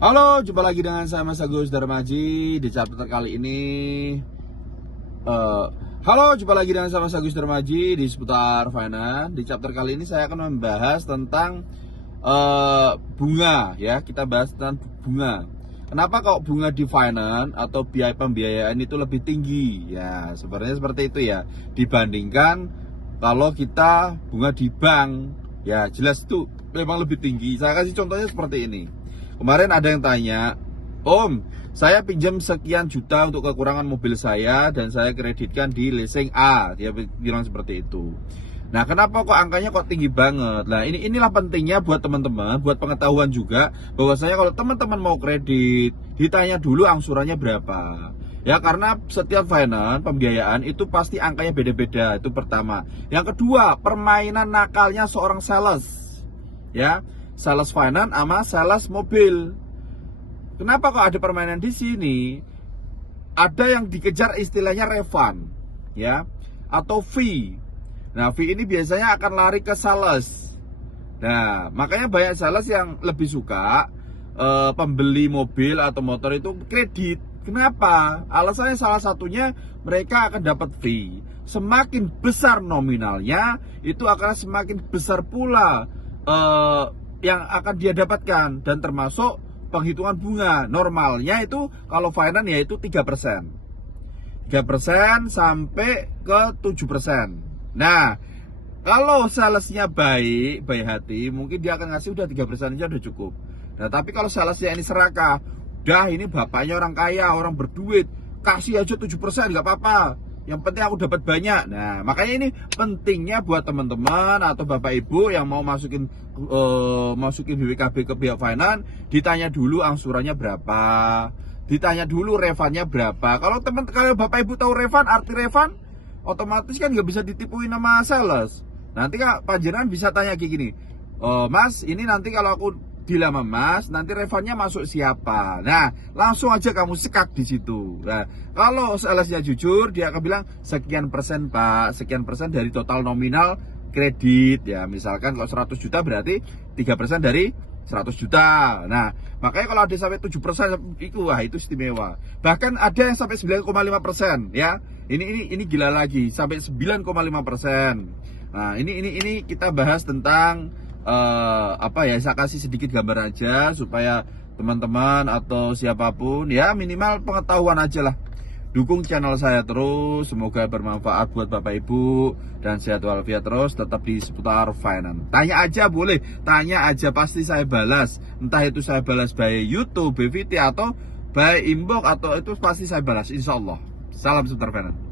Halo, jumpa lagi dengan saya Mas Agus Darmaji di chapter kali ini. eh Halo, jumpa lagi dengan saya Mas Agus Darmaji di seputar finance. Di chapter kali ini saya akan membahas tentang bunga ya. Kita bahas tentang bunga. Kenapa kok bunga di finance atau biaya pembiayaan itu lebih tinggi? Ya, sebenarnya seperti itu ya. Dibandingkan kalau kita bunga di bank, ya jelas itu memang lebih tinggi. Saya kasih contohnya seperti ini. Kemarin ada yang tanya, Om, saya pinjam sekian juta untuk kekurangan mobil saya dan saya kreditkan di leasing A. Dia bilang seperti itu. Nah, kenapa kok angkanya kok tinggi banget? Nah, inilah pentingnya buat teman-teman, buat pengetahuan juga, bahwasanya kalau teman-teman mau kredit, ditanya dulu angsurannya berapa. Ya, karena setiap finance, pembiayaan itu pasti angkanya beda-beda. Itu pertama. Yang kedua, permainan nakalnya seorang sales. Ya, sales finance sama sales mobil. Kenapa kok ada permainan di sini? Ada yang dikejar istilahnya refund, ya, atau fee. Nah, fee ini biasanya akan lari ke sales. Nah, makanya banyak sales yang lebih suka pembeli mobil atau motor itu kredit. Kenapa? Alasannya salah satunya mereka akan dapat fee. Semakin besar nominalnya, itu akan semakin besar pula yang akan dia dapatkan, dan termasuk penghitungan bunga. Normalnya itu kalau finance yaitu 3%. 3% sampai ke 7%. Nah, kalau salesnya baik hati, mungkin dia akan ngasih udah 3% aja udah cukup. Nah, tapi kalau salesnya ini serakah, udah ini bapaknya orang kaya, orang berduit, kasih aja 7%, nggak apa-apa. Yang penting aku dapat banyak. Nah, makanya ini pentingnya buat teman-teman atau bapak ibu yang mau masukin BPKB ke pihak finance, ditanya dulu angsurannya berapa, ditanya dulu refundnya berapa. Kalau bapak ibu tahu refund, arti refund, otomatis kan nggak bisa ditipuin sama sales. Nanti Kak panjenengan bisa tanya kayak gini, Mas, ini nanti kalau aku deal sama Mas, nanti refundnya masuk siapa? Nah, langsung aja kamu sekak di situ. Nah, kalau salesnya jujur, dia akan bilang sekian persen Pak, sekian persen dari total nominal kredit. Ya, misalkan kalau 100 juta berarti 3% dari 100 juta. Nah, makanya kalau ada sampai 7% itu, wah itu istimewa. Bahkan ada yang sampai 9,5%, ya. Ini gila lagi, sampai 9,5%. Nah, ini kita bahas tentang saya kasih sedikit gambar aja supaya teman-teman atau siapapun ya minimal pengetahuan aja lah. Dukung channel saya terus, semoga bermanfaat buat Bapak Ibu dan sehat walafiat terus, tetap di seputar finance. Tanya aja boleh, tanya aja pasti saya balas. Entah itu saya balas by YouTube, BVT atau by inbox, atau itu pasti saya balas, insya Allah. Salam seputar finance.